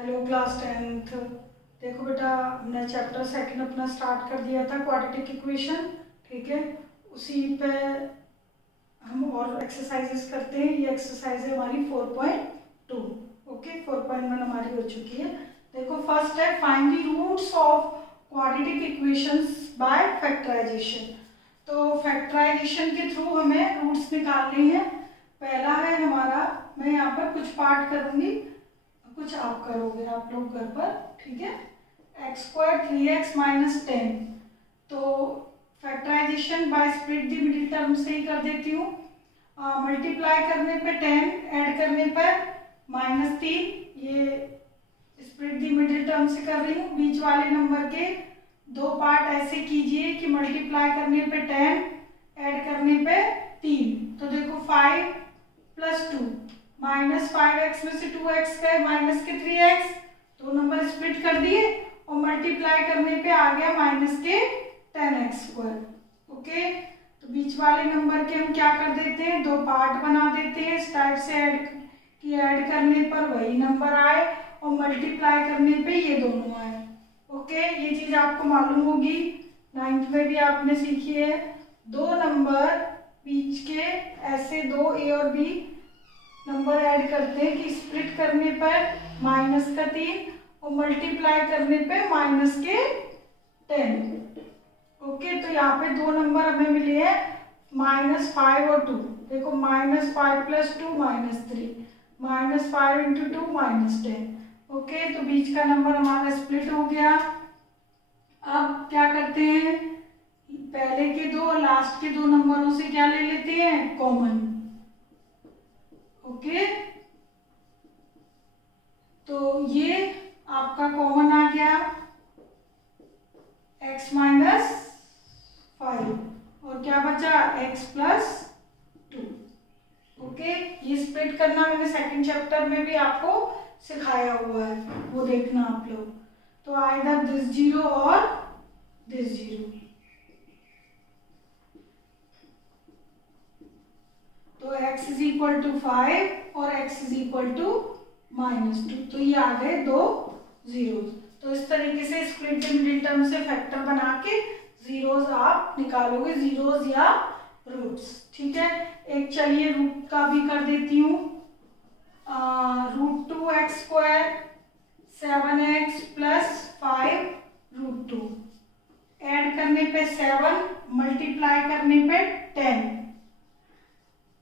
Hello class 10th। देखो बेटा, हमने चैप्टर सेकंड अपना स्टार्ट कर दिया था, क्वाड्रेटिक इक्वेशन। ठीक है, उसी पे हम और एक्सरसाइजेस करते हैं। ये एक्सरसाइज है हमारी 4.2। ओके, 4.1 हमारी हो चुकी है। देखो, फर्स्ट है find the roots of quadratic equations by factorization. तो फैक्टराइजेशन के थ्रू हमें रूट्स निकालने हैं। पहला है हमारा, मैं यहाँ पर कुछ पार्ट करूंगी, कुछ आप करोगे आप लोग घर पर। ठीक है, x² 3x - 10। तो factorization by split the middle term से ही कर देती हूँ। मल्टीप्लाई करने पे 10, ऐड करने पर -3। ये स्प्लिट द मिडिल टर्म से कर रही हूँ। बीच वाले नंबर के दो पार्ट ऐसे कीजिए कि मल्टीप्लाई करने पे 10, ऐड करने पे 3। तो देखो 5 + 2 -5x में से 2x गए, माइनस के 3x, दो नंबर स्प्लिट कर दिए और मल्टीप्लाई करने पे आ गया -10x²। ओके, तो बीच वाले नंबर के हम क्या कर देते हैं, दो पार्ट बना देते हैं। इस टाइप से ऐड करने पर वही नंबर आए और मल्टीप्लाई करने पे ये दोनों आए। ओके, ये चीज आपको मालूम होगी, 9th में भी आपने सीखी है। दो नंबर बीच के ऐसे दो a और b नंबर ऐड करते हैं कि स्प्लिट करने पर -3 और मल्टीप्लाई करने पे -10। ओके, तो यहाँ पे दो नंबर हमें मिले हैं -5 और 2। देखो -5 + 2 -3, -5 × 2 -10। ओके, तो बीच का नंबर हमारा स्प्लिट हो गया। अब क्या करते हैं, पहले के दो और लास्ट के दो नंबरों से क्या ले लेते हैं, कॉमन। ओके, तो ये आपका कॉमन आ गया x - 5 और क्या बचा x + 2। ओके, ये स्प्लिट करना मैंने सेकंड चैप्टर में भी आपको सिखाया हुआ है, वो देखना आप लोग। तो आइदर दिस 0 और दिस 0। तो x = 5 और x = -2। तो ये आ गए दो जीरोस। तो इस तरीके से स्प्लिट द मिडिल टर्म से फैक्टर बना के जीरोस आप निकालोगे, जीरोस या रूट्स। ठीक है, एक चलिए रूट का भी कर देती हूँ। √2x² 7x + 5 √2, ऐड करने पे 7, मल्टीप्लाई करने पे 10।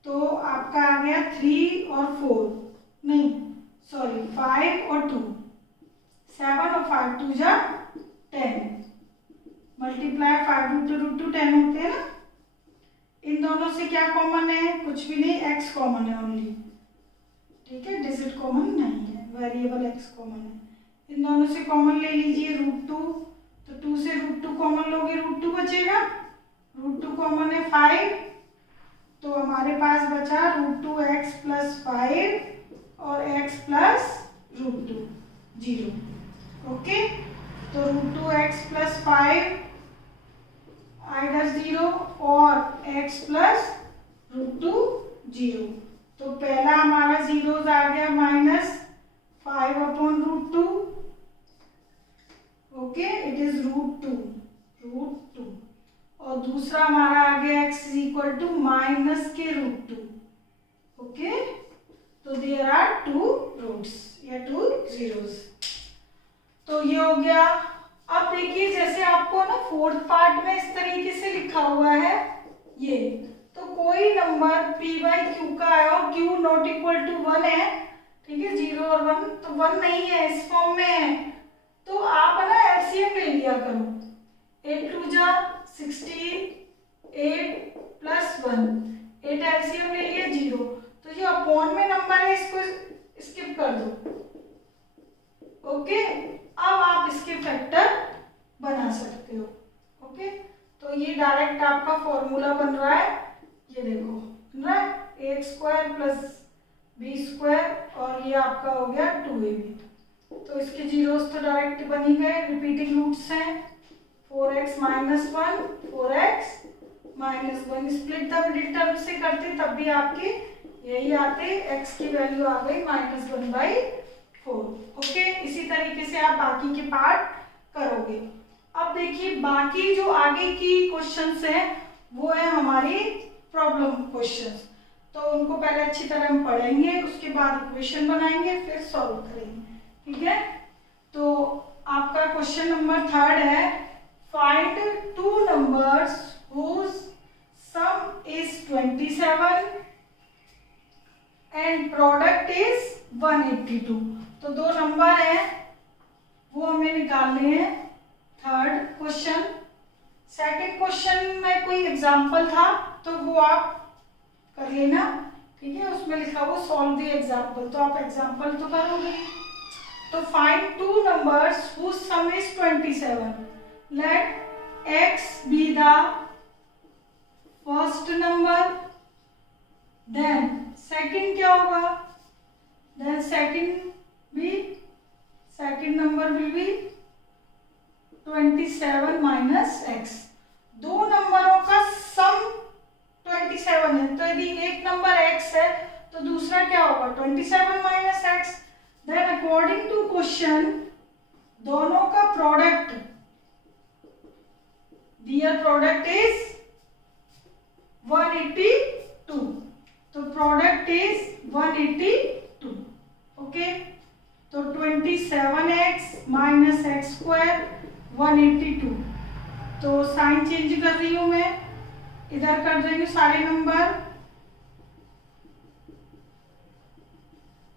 तो आपका आ गया 3 और 4, नहीं सॉरी 5 और 2, 7 और 5 2 जा 10, मल्टीप्लाई 5 √2 10 होते हैं ना। इन दोनों से क्या कॉमन है, कुछ भी नहीं, x कॉमन है ओनली। ठीक है, डिजिट कॉमन नहीं है, वेरिएबल x कॉमन है। इन दोनों से कॉमन ले लीजिए √2, तो 2 से √2 कॉमन लोगे, √2 बचेगा। √2 कॉमन है 5, तो हमारे पास बचा √2x + 5 और x + √2 0। ओके, तो √2x + 5 आएगा 0 और x + √2 0। तो पहला हमारा जीरोस आ गया -5/√2। Okay, it is √2। और दूसरा हमारा आ गया x = -√2। ओके, तो देयर आर 2 रूट्स या 2 जीरोस। तो ये हो गया। अब देखिए, जैसे आपको ना फोर्थ पार्ट में इस तरीके से लिखा हुआ है ये, तो कोई नंबर p/q का है और q ≠ 1 है। ठीक है, 0 और 1, तो 1 नहीं है, इस फॉर्म में है। तो आप ना एलसीएम ले लिया करो। 8 × 2 = 16, 8 + 1, 8 एलसीएम ले लिया 0। तो ये अपॉन में नंबर है, इसको स्किप कर दो। ओके, अब आप इसके फैक्टर बना सकते हो। ओके, तो ये डायरेक्ट आपका फॉर्मूला बन रहा है, ये देखो बन रहा है a² + b² और ये आपका हो गया 2ab। तो इसके जीरोस तो डायरेक्ट बन ही गए, रिपीटिंग रूट्स हैं। 4x - 1, 4x - 1, split the middle term से करते तब भी आपके यही आते, x की वैल्यू आ गई -1/4। ओके, इसी तरीके से आप बाकी के पार्ट करोगे। अब देखिए बाकी जो आगे की क्वेश्चंस हैं वो है हमारी प्रॉब्लम क्वेश्चंस, तो उनको पहले अच्छी तरह हम पढ़ेंगे, उसके बाद इक्वेशन बनाएंगे, फिर सॉल्व करेंगे, ठीक है। तो आपका क्वेश्चन नंबर 3 है, find 2 numbers whose sum is 27 and product is 182। तो 2 नंबर हैं वो हमें निकालने हैं। थर्ड क्वेश्चन, सेकंड क्वेश्चन में कोई एग्जाम्पल था तो वो आप कर लेना, ठीक है, उसमें लिखा वो सॉल्व द एग्जाम्पल, तो आप एग्जाम्पल तो करोगे। तो find 2 numbers whose sum is 27, let x be the first number, then second क्या होगा, then second number will be 27 minus x. 2 नंबरों का सम 27 है, तो यदि एक नंबर x है तो दूसरा क्या होगा 27 minus x. Then according to question दोनों का प्रोडक्ट, दियर प्रोडक्ट इज 182, तो प्रोडक्ट इज 182, ओके। तो 27x माइनस एक्स स्क्वायर 182, तो साइन चेंज कर रही हूं मैं, इधर कर रही हूँ सारे नंबर,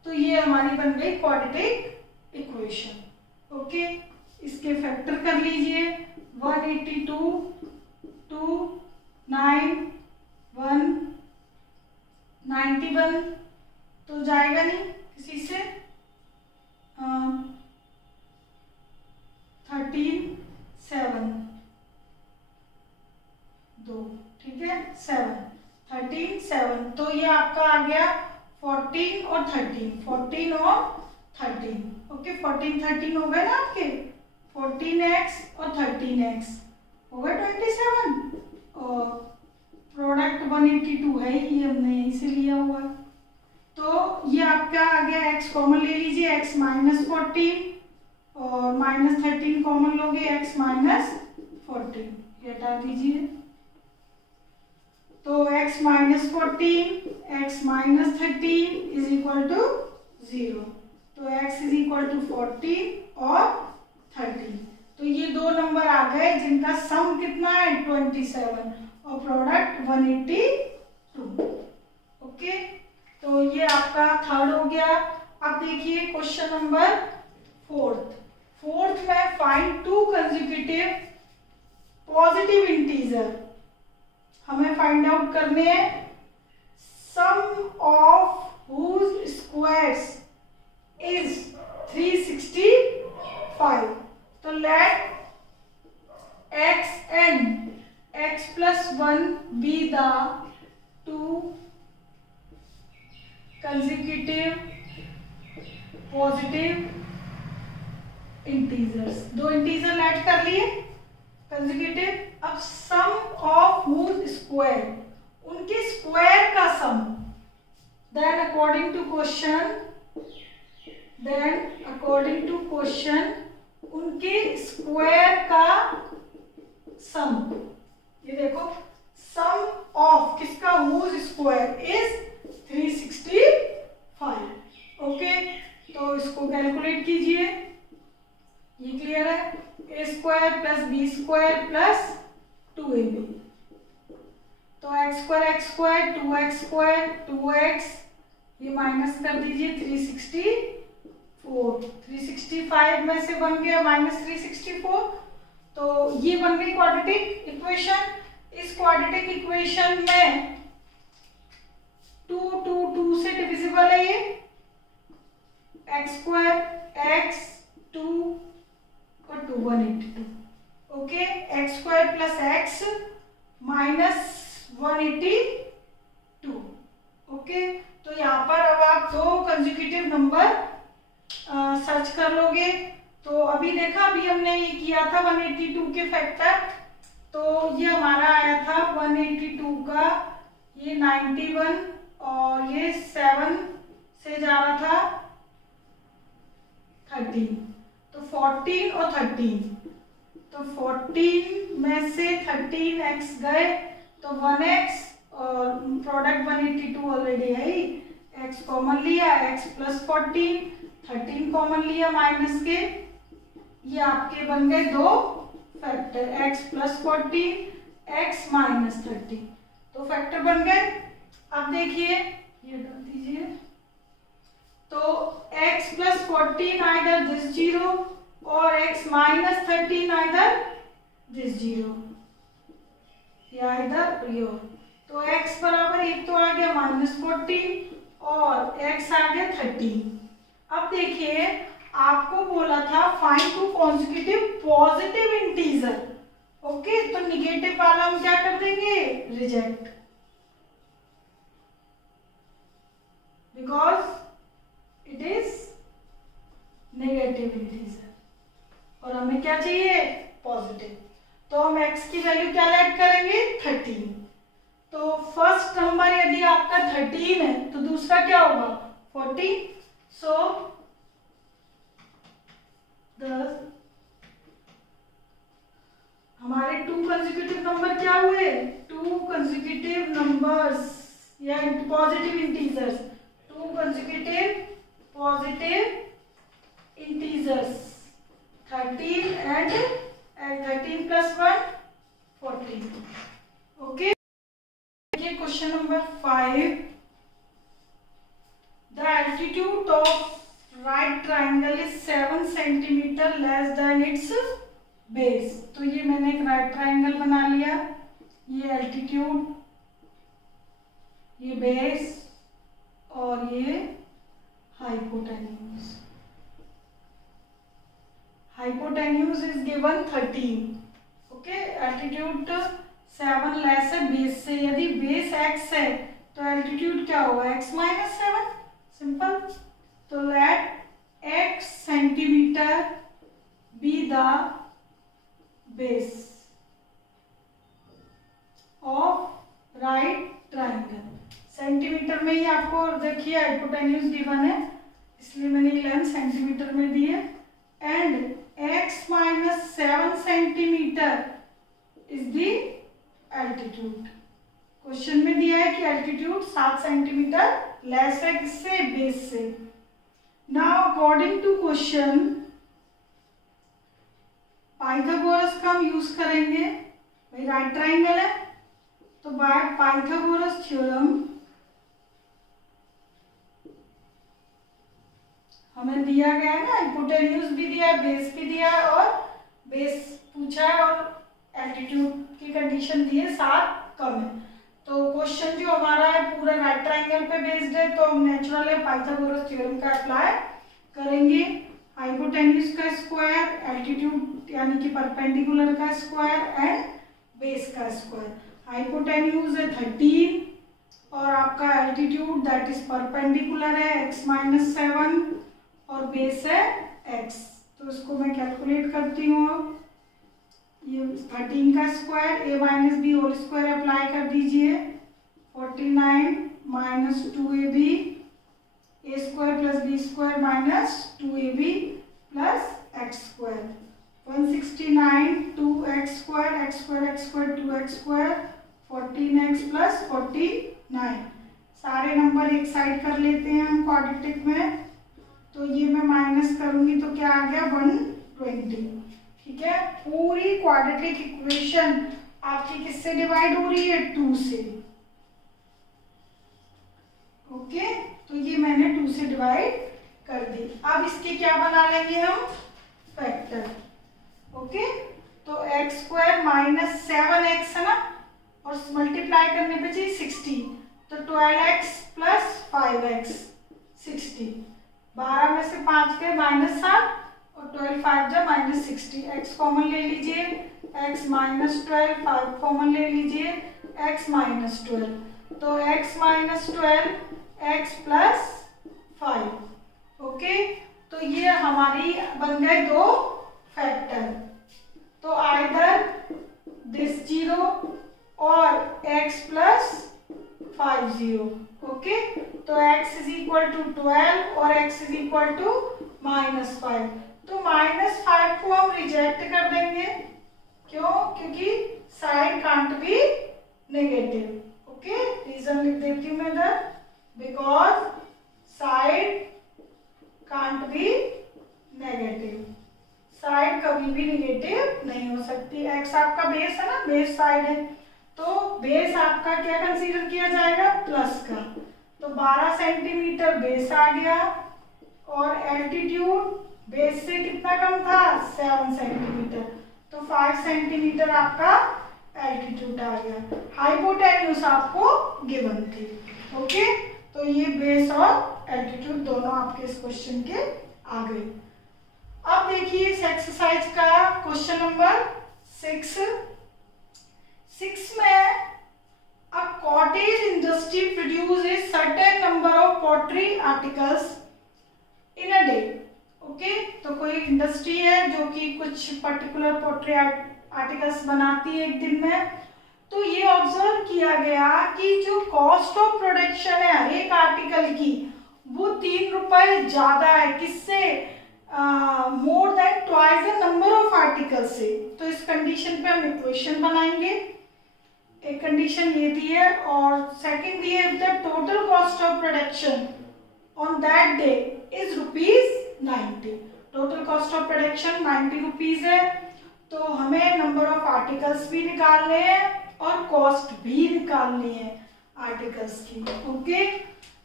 तो ये हमारी बन गई क्वाड्रेटिक इक्वेशन, ओके। इसके फैक्टर कर लीजिए, 182 2 9 1 91, तो जाएगा नहीं किसी से, 13 7 2, ठीक है, 7 13 7, तो ये आपका आ गया 14 और 13, 14 और 13, ओके। 14 13 हो गए ना आपके, 14x और 13x हो गए 27, और प्रोडक्ट 182 है, ये हमने यहीं से लिया हुआ, तो ये आपका आ गया x कॉमन ले लीजिए, x माइनस 14 और माइनस 13 कॉमन लोगे, x माइनस 14, ये हटा दीजिए, तो x minus 14 x minus 13 is equal to 0, तो x इज इक्वल टू 14 और 13, तो ये 2 नंबर आ गए जिनका सम कितना है 27 और प्रोडक्ट 182, ओके। तो ये आपका थर्ड हो गया। अब देखिए क्वेश्चन नंबर फोर्थ में फाइंड 2 कंसेक्यूटिव पॉजिटिव इंटीजर, हमें फाइंड आउट करने हैं, सम ऑफ हुज स्क्वायर्स इज 365, तो let x and x plus 1 be the 2 consecutive positive integers, 2 integer add कर लिए कंसेक्यूटिव। अब सम ऑफ whose स्क्वायर, उनके स्क्वायर का sum, then according to question उनके स्क्वायर का सम, ये देखो सम ऑफ किसका, whose स्क्वायर इज 365, ओके। तो इसको कैलकुलेट कीजिए, ये क्लियर है, a square plus b square plus 2ab, तो x square 2x square 2x, ये माइनस कर दीजिए 364, 365 में से बन गया माइनस 364, तो ये बन गई क्वाड्रेटिक इक्वेशन। इस क्वाड्रेटिक इक्वेशन में 2 से डिविजिबल है ये, x स्क्वायर x 2 और 2 182, okay. x square plus x minus 182, okay. तो यहाँ पर अब आप 2 कंसेक्यूटिव नंबर सर्च कर लोगे, तो अभी देखा, अभी हमने ये किया था 182 के फैक्टर, तो ये हमारा आया था 182 का, ये 91 और ये 7 से जा रहा था 13, 14 और 13, तो 14 में से 13x गए तो 1x और प्रोडक्ट 182 ऑलरेडी है ही, x कॉमन लिया, x प्लस 14, 13 कॉमन लिया माइनस के, ये आपके बन गए दो factor, x plus 14, x minus 13, तो फैक्टर बन गए। अब देखिए ये डाल दीजिए, तो x प्लस 14 आइदर दिस 0 और x माइनस 13 आइदर दिस 0 या इधर यो, तो x बराबर एक तो आ गया -14 और x आ गया 13। अब देखिए आपको बोला था find two consecutive positive integer, okay, तो निगेटिव वाला हम क्या कर देंगे, reject, because it is negative integer और हमें क्या चाहिए, पॉजिटिव, तो हम x की वैल्यू क्या ऐड करेंगे, 13। तो फर्स्ट नंबर यदि आपका 13 है तो दूसरा क्या होगा, 14, सो हमारे 2 कंसेक्यूटिव नंबर क्या हुए, 2 कंसेक्यूटिव नंबर्स या positive integers, 2 consecutive positive integers 13 and 13 plus 1 14, okay. देखिए question number 5, the altitude of right triangle is 7 centimetre less than its base, तो ये मैंने एक राइट ट्राइंगल बना लिया, ये एल्टीट्यूड, ये बेस और ये hypotenuse, hypotenuse is given 13, okay, altitude 7 less है बेस से, यदि बेस x है तो एल्टीट्यूड क्या होगा, x माइनस 7, सिंपल, तो let x centimetre be the base of right triangle, centimetre में ही आपको देखिए हाइपोटेन्यूज गिवन है इसलिए मैंने लेंथ सेंटीमीटर में दी है, and x minus 7 centimetre is the altitude, question में दिया है कि एल्टीट्यूड 7 सेंटीमीटर लेस है किससे, बेस से। Now according to question Pythagoras का हम यूज करेंगे, भाई राइट ट्राइंगल है तो बाय पाइथागोरस थ्योरम हमें दिया गया है ना, हाइपोटेन्यूज भी दिया है, बेस भी दिया है और बेस पूछा है और एल्टीट्यूड की कंडीशन दी है 7 कम है, तो क्वेश्चन जो हमारा है पूरा राइट ट्राइंगल पे बेस्ड है, तो हम नेचुरल है पाइथागोरस थ्योरम का अप्लाई करेंगे, हाइपोटेन्यूज का स्क्वायर, एल्टीट्यूड यानी कि परपेंडिकुलर का स्क्वायर एंड बेस का स्क्वायर, हाइपोटेन्यूज है 13 और आपका एल्टीट्यूड दैट इज परपेंडिकुलर है x माइनस 7 और बेस है x, तो इसको मैं कैलकुलेट करती हूँ, ये 13 का square a minus b whole square apply कर दीजिए, 49 minus 2ab a square plus b square minus 2ab plus x square, 169 2x square 2x square 14x plus 49, सारे नंबर एक साइड कर लेते हैं हम क्वाड्रेटिक में, तो ये मैं माइनस करूंगी तो क्या आ गया 120, ठीक है। पूरी क्वाड्रेटिक इक्वेशन आपकी किससे डिवाइड हो रही है, 2 से, ओके, तो ये मैंने 2 से डिवाइड कर दी। अब इसके क्या बना लेंगे हम, फैक्टर, ओके, तो x स्क्वायर माइनस 7x है ना, और मल्टीप्लाई करने पे चाहिए 60, तो 12x प्लस 5x 60, 12 में से 5 गए -7 और 12 5 जा -60, x कॉमन ले लीजिए, x माइनस 12, 5 कॉमन ले लीजिए, x माइनस 12, तो x minus 12 x plus 5, okay, तो ये हमारी बन गए 2 फैक्टर, तो आइदर दिस 0 और x प्लस 5 0, ओके, तो x इज इक्वल टू 12 और x इज इक्वल टू -5, तो -5 रिजेक्ट कर देंगे। क्यों? क्योंकि side can't be negative. Okay, reason लिख देती हूँ मैं इधर, because side can't be negative. Side कभी भी नेगेटिव नहीं हो सकती। एक्स आपका बेस है ना, बेस साइड है, तो बेस आपका क्या कंसीडर किया जाएगा? प्लस का। तो 12 सेंटीमीटर बेस आ गया और एल्टीट्यूड बेस से कितना कम था? 7 सेंटीमीटर, तो 5 सेंटीमीटर आपका एल्टीट्यूड आ गया। हाइपोटेन्यूज आपको गिवन थी। ओके, तो ये बेस और एल्टीट्यूड दोनों आपके इस क्वेश्चन के आ गए। अब देखिए इस एक्सरसाइज का क्वेश्चन नंबर 6 में, a cottage industry produces certain number of pottery articles in a day. Okay, तो कोई इंडस्ट्री है जो कि कुछ पर्टिकुलर पोट्री आर्टिकल्स बनाती है एक दिन में। तो ये ऑब्जर्व किया गया कि जो कॉस्ट ऑफ प्रोडक्शन है हर एक आर्टिकल की, वो 3 रुपए ज्यादा है। किससे? More than twice the number of article से। तो इस कंडीशन पे हम इक्वेशन बनाएंगे। एक कंडीशन ये दी है और सेकंड दी है, the total cost of production on that day is ₹90। Total cost of production 90 rupees है, तो हमें नंबर ऑफ आर्टिकल्स भी निकालने हैं और कॉस्ट भी निकालनी है आर्टिकल्स की। ओके,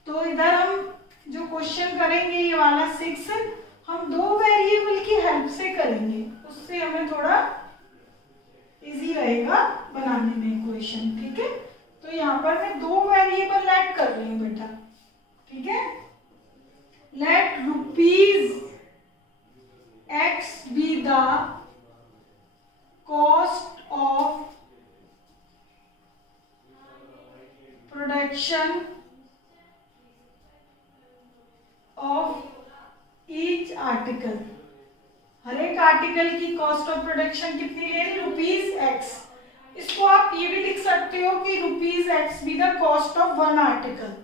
तो इधर हम जो क्वेश्चन करेंगे ये वाला 6, हम 2 वेरिएबल की हेल्प से करेंगे, उससे हमें थोड़ा इजी रहेगा बनाने में इक्वेशन। ठीक है, तो यहाँ पर मैं 2 वेरिएबल ऐड कर रही हूँ बेटा। ठीक है, let ₹x be the cost of production of each article। हर एक आर्टिकल की कॉस्ट ऑफ प्रोडक्शन कितनी ले रही? ₹x। इसको आप ये भी लिख सकते हो कि ₹x be the cost of one article।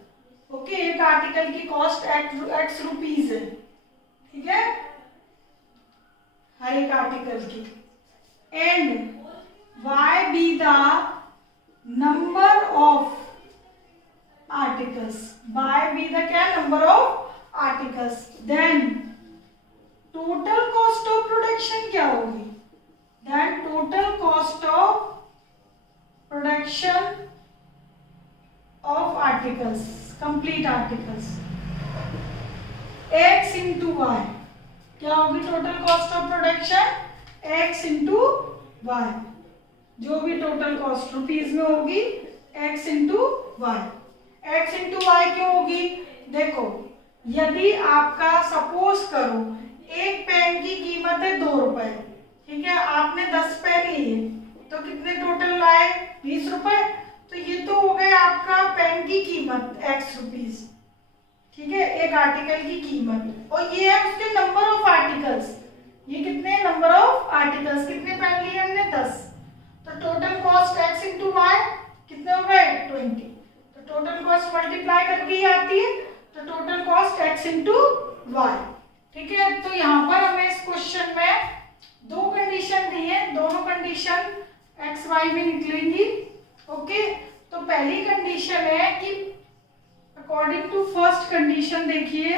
Okay, एक आर्टिकल की कॉस्ट x रुपीज है। ठीक है, हर एक आर्टिकल की। And y be the number of articles। y be the क्या? Number of articles. Then total cost of production क्या होगी? Then total cost of production of articles, complete articles, x into y. क्या होगी total cost of production? x into y. जो भी total cost rupees में होगी, x into y. x into y क्यों होगी? देखो, यदि आपका सपोज करो एक पेन की कीमत है 2 रुपए, ठीक है, आपने 10 पेन लिए, तो कितने टोटल लाए? 20 रुपए। तो ये तो हो गया आपका पेन की कीमत x रुपीज। ठीक है, एक आर्टिकल की कीमत, और ये है उसके नंबर ऑफ आर्टिकल्स। ये कितने नंबर ऑफ आर्टिकल्स, कितने पेन लिए हमने? 10। तो total cost x into y कितने हो गए? 20। तो टोटल कॉस्ट मल्टीप्लाई करके ही आती है, तो total cost x into y. ठीक है, तो यहाँ पर हमें इस क्वेश्चन में 2 कंडीशन दी है, दोनों कंडीशन x y में निकलेंगी। ओके, तो पहली कंडीशन है कि अकॉर्डिंग टू फर्स्ट कंडीशन देखिए,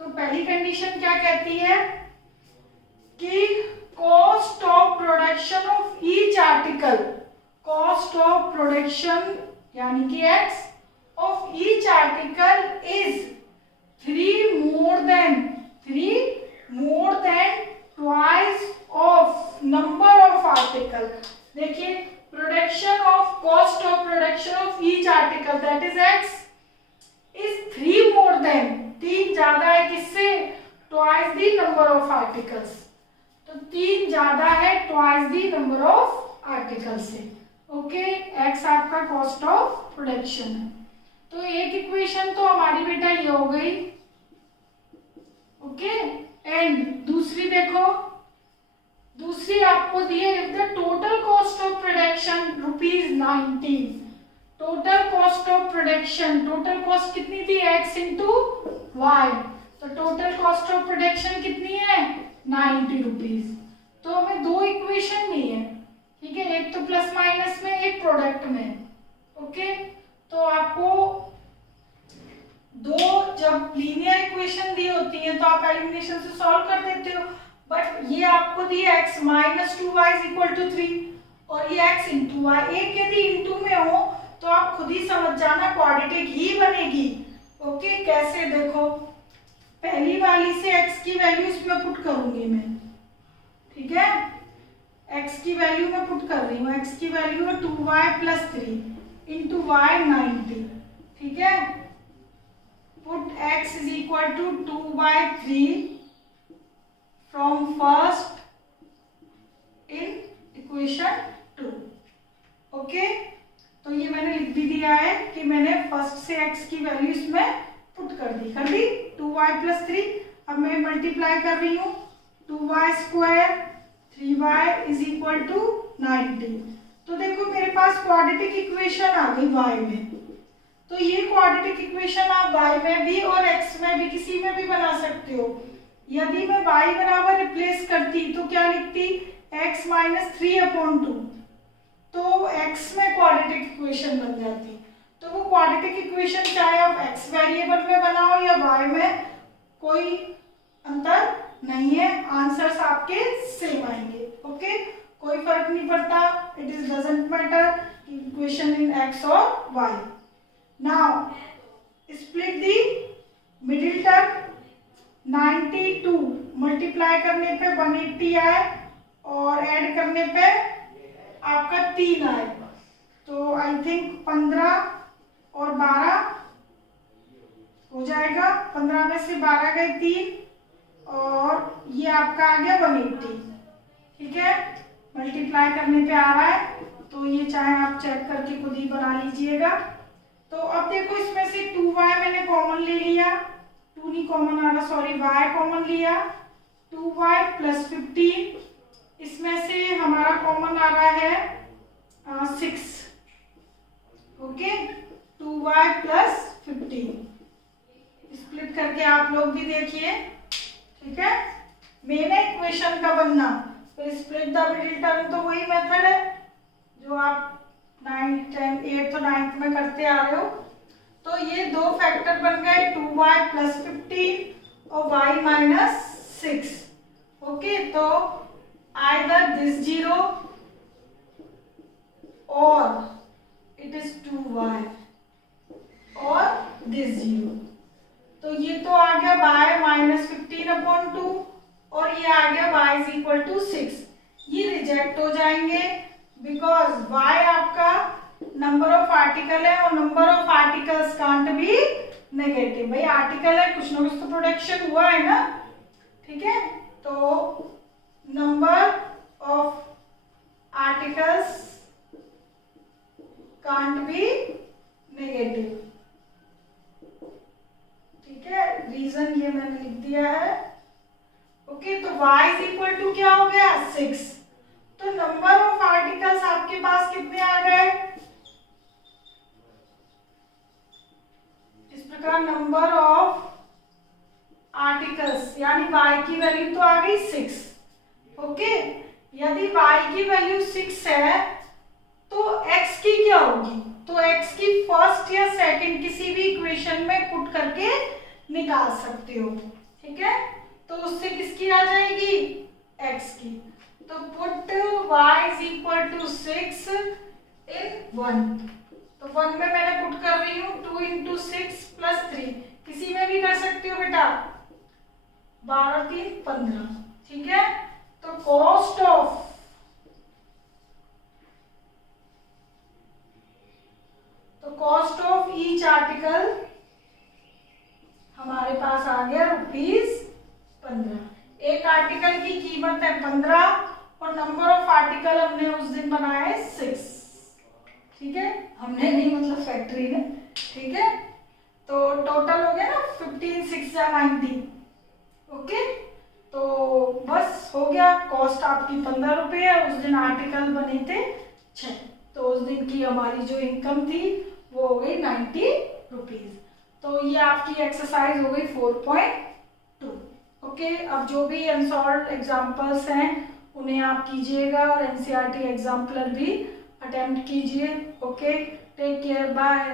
तो पहली कंडीशन क्या कहती है कि cost of production of each article, cost of production यानी कि x of each article is 3 more than twice of number of article। देखिए, production of cost of production of each article that is x is 3 more than, 3 ज्यादा है किससे? twice the number of articles। तो 3 ज्यादा है twice the number of articles से। Okay, x आपका cost of production है। तो एक इक्वेशन तो हमारी बेटा ये हो गई। ओके, एंड दूसरी देखो, दूसरी आपको दी है if the total cost of production ₹90। Total cost of production, total cost कितनी थी? x into y. तो टोटल कॉस्ट ऑफ प्रोडक्शन कितनी है? 90 रुपीज। तो हमें दो इक्वेशन नहीं है, ठीक है, एक तो प्लस माइनस में, एक प्रोडक्ट में। ओके, तो आपको दो जब लीनियर इक्वेशन दी होती है तो आप एलिमिनेशन से सॉल्व कर देते हो, बट ये आपको दी x minus 2y is equal to 3 और ये x इंटू वाई, एक यदि इंटू में हो तो आप खुद ही समझ जाना क्वाड्रेटिक ही बनेगी। ओके, कैसे देखो, पहली वाली से x की वैल्यू इसमें पुट करूंगी मैं, ठीक है, x की वैल्यू मैं पुट कर रही हूँ, x की वैल्यू है 2y प्लस 3 इंटू वाई 90, ठीक है, put x is equal to 2/3 from first in equation 2। ओके, तो ये मैंने लिख भी दिया है कि मैंने फर्स्ट से x की वैल्यू इसमें पुट कर दी 2y प्लस 3। अब मैं मल्टीप्लाई कर रही हूँ 2y square 3y is equal to 90। तो देखो मेरे पास क्वाड्रेटिक इक्वेशन आ गई y में, तो ये क्वाड्रेटिक इक्वेशन आप y में भी और x में भी किसी में भी बना सकते हो। यदि मैं y बराबर रिप्लेस करती तो क्या लिखती, x माइनस 3/2, तो x में क्वाड्रेटिक इक्वेशन बन जाती। तो वो क्वाड्रेटिक इक्वेशन चाहे आप x वेरिएबल में बनाओ या y में, कोई अंतर नहीं है, आंसर्स आपके सेम आएंगे। ओके, कोई फर्क नहीं पड़ता, it is doesn't matter equation in x और y। नाउ स्प्लिट दी मिडिल टर्म, 92 मल्टीप्लाई करने पे 180 आए और ऐड करने पे आपका 3 आएगा, तो आई थिंक 15 और 12 हो जाएगा, 15 में से 12 गए 3 और ये आपका आ गया 180, ठीक है, मल्टीप्लाई करने पे आ रहा है, तो ये चाहे आप चेक करके खुद ही बना लीजिएगा। तो अब देखो इसमें से 2y मैंने कॉमन ले लिया, 2 नहीं कॉमन आ रहा, सॉरी, y कॉमन लिया, 2y प्लस 15, इसमें से हमारा कॉमन आ रहा है 6। ओके, 2y प्लस 15 स्प्लिट करके आप लोग भी देखिए, ठीक है, मेन इक्वेशन का बनना, तो स्प्लिट द मिडिल टर्म तो वही मेथड है जो आप 9, 10, 8 और 9 में करते आ रहे हो। तो ये दो फैक्टर बन गए 2y प्लस 15 और y माइनस 6। ओके, तो either this 0 or it is 2y और this 0। तो ये तो आ गया y माइनस 15/2 और ये आ गया y इज इक्वल टू 6। ये रिजेक्ट हो जाएंगे बिकॉज y आपका नंबर ऑफ आर्टिकल है और number of articles can't be negative. भाई आर्टिकल है, कुछ ना कुछ तो प्रोडक्शन हुआ है ना, ठीक है, तो number of articles can't be negative, ठीक है, रीजन ये मैंने लिख दिया है। ओके, तो y इज इक्वल टू क्या हो गया 6, तो नंबर ऑफ आर्टिकल्स आपके पास कितने आ गए, इस प्रकार नंबर ऑफ आर्टिकल्स यानी y की वैल्यू तो आ गई 6। ओके, यदि y की वैल्यू 6 है तो x की क्या होगी, तो x की फर्स्ट या सेकंड किसी भी इक्वेशन में पुट करके निकाल सकते हो, ठीक है, तो उससे किसकी आ जाएगी x की, तो put y is equal to 6 in 1, तो 1 में मैंने पुट कर रही हूँ 2 इंटू 6 प्लस 3, किसी में भी कर सकती हो बेटा, 12 3 15, ठीक है, तो कॉस्ट ऑफ ईच आर्टिकल हमारे पास आ गया ₹15। एक आर्टिकल की कीमत है 15 और नंबर ऑफ आर्टिकल हमने उस दिन बनाया है 6, ठीक है, हमने नहीं मतलब फैक्ट्री ने, ठीक है, तो टोटल हो गया ना 15 6 या 19। ओके, तो बस हो गया, कॉस्ट आपकी 15 रुपये है, उस दिन आर्टिकल बने थे 6, तो उस दिन की हमारी जो इनकम थी वो हो गई 90 रुपीज। तो ये आपकी एक्सरसाइज हो गई 4.2। ओके, अब जो भी अनसॉल्व्ड एग्जाम्पल्स हैं उन्हें आप कीजिएगा और एनसीईआरटी एग्जाम्पलर भी अटेम्प्ट कीजिए। Okay, take care, bye.